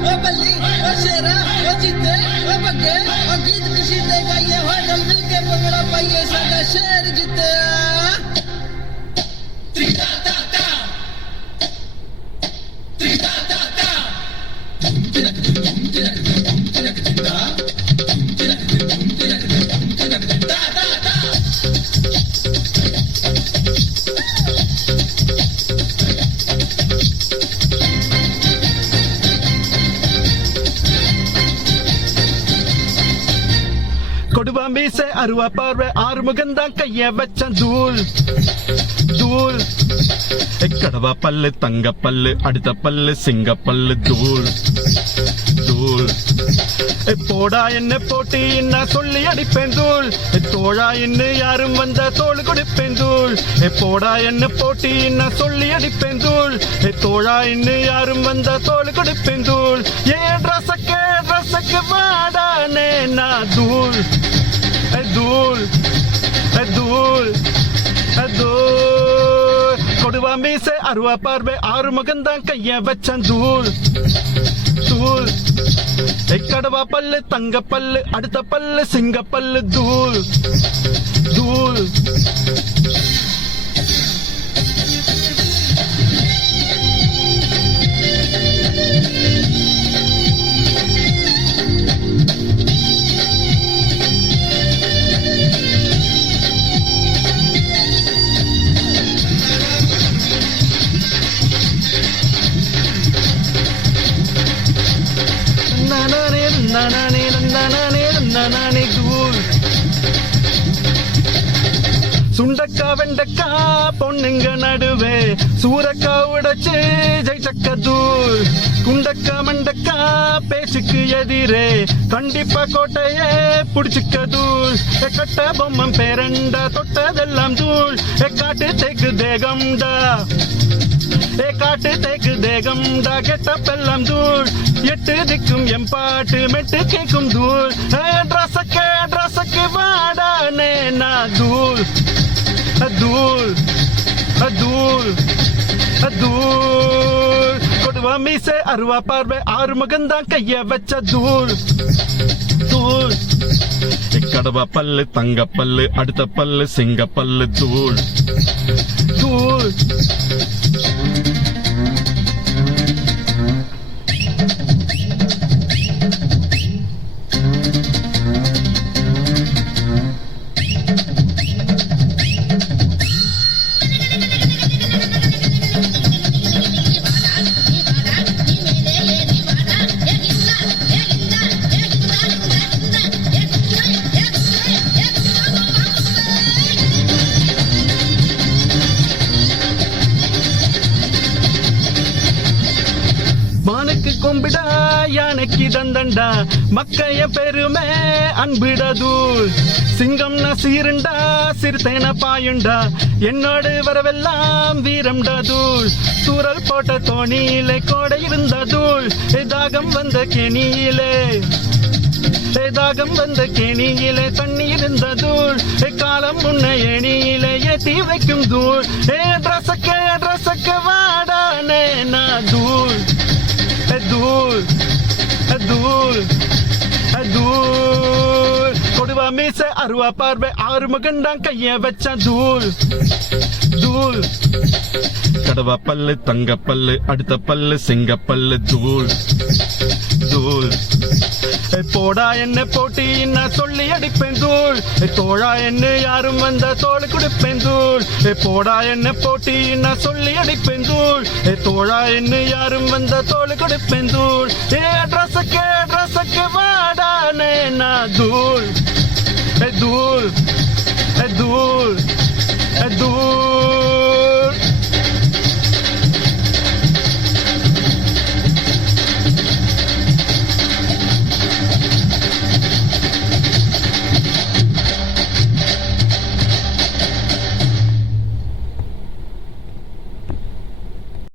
ओ बल्ली ओ शेरा ओ जीते ओ बग्गे ओ गीत किसी दे गाइए हो डल मिल के पगड़ा पाइए साडा शेर जीते त्रिता ता ता त्रिता ता ता तिरक तिरक तिरक तिरक तिरक கொடுவா மீசை அருவா பார்வை ஆறுமுகந்தான் கைய வச்சான் தூள் தூள் கடவா பல்லு தங்க பல்லு அடுத்த பல்லு சிங்க பல்லு தூள் தூள் போடா என்ன போட்டி நான் சொல்லி அடிப்பேன் தூள் தோழா என்ன யாரும் வந்த தோள் கொடுப்பேன் தூள் போடா என்ன போட்டி நான் சொல்லி அடிப்பேன் தூள் தோழா என்ன யாரும் வந்த தோள் கொடுப்பேன் தூள் ஏன் ரசக்கு வாடானே நான் தூள் தூள் தூள் தூள் கொடுவா மீசை அருவா பார்வை ஆறுமுகந்தான் கைய வச்சான் தூள் தூள் கடவா பல்லு தங்க பல்லு அடுத்த பல்லு சிங்க பல்லு தூள் தூள் சுண்டக்கா வெண்டக்கா பொண்ணுங்க நடுவே சூரக்கா உடைச்சு ஜெயிச்சக்க தூள் குண்டக்கா மண்டக்கா பேச்சுக்கு எதிரே கண்டிப்பா கோட்டையே புடிச்சுக்க தூள் கட்ட பொம்மம் பேரண்டா தொட்டதெல்லாம் தூள் காட்டு தேக்கு தேகம்டா காட்டு தேக்கு தேகம்டா கெட்டப்பெல்லாம் தூள் எட்டு திக்கும் எம்பாட்டு மெட்டு கேக்கும் தூள் ட்ரஸக்கு வாடானே நான் தூள் தூள் தூள் தூள் கொடுவா மீசை அருவா பார்வை ஆறுமுகந்தான் கைய வச்ச தூள் தூள் கடவா பல்லு தங்க பல்லு அடுத்த பல்லு சிங்க பல்லு தூள் தூள் கொம்பிடா யானைக்கு தந்தண்டா மக்கைய பெருமை அன்பிடா தூள் சிங்கம்னா சீருண்டா சிறுத்தேன பாயுண்டா என்னோடு வரவெல்லாம் வீரம்டா தூள் தூரல் போட்ட தோணியிலே கோடை இருந்த தூள் தாகம் வந்த கேணியிலே தாகம் வந்த கேணியிலே தண்ணி இருந்த தூள் காலம் முன்ன ஏணியிலே ஏத்தி வைக்கும் தூள் ட்ரஸக்கு வாடானே நான் தூள் தூள் தூள் தூள் கொடுவா மீசை அருவா பார்வை ஆறுமுகந்தான் கைய வச்சான் தூள் தூள் கடவா பல்லு தங்க பல்லு அடுத்த பல்லு சிங்க பல்லு தூள் தூள் போடா என்ன போட்டி நான் சொல்லி அடிப்பேன் தூள் தோழா என்ன யாரும் வந்த தோள் கொடுப்பேன் தூள் போடா என்ன போட்டி நான் சொல்லி அடிப்பேன் தூள் தோழா என்ன யாரும் வந்த தோள் கொடுப்பேன் தூள் ட்ரஸக்கு வாடானே நான் தூள்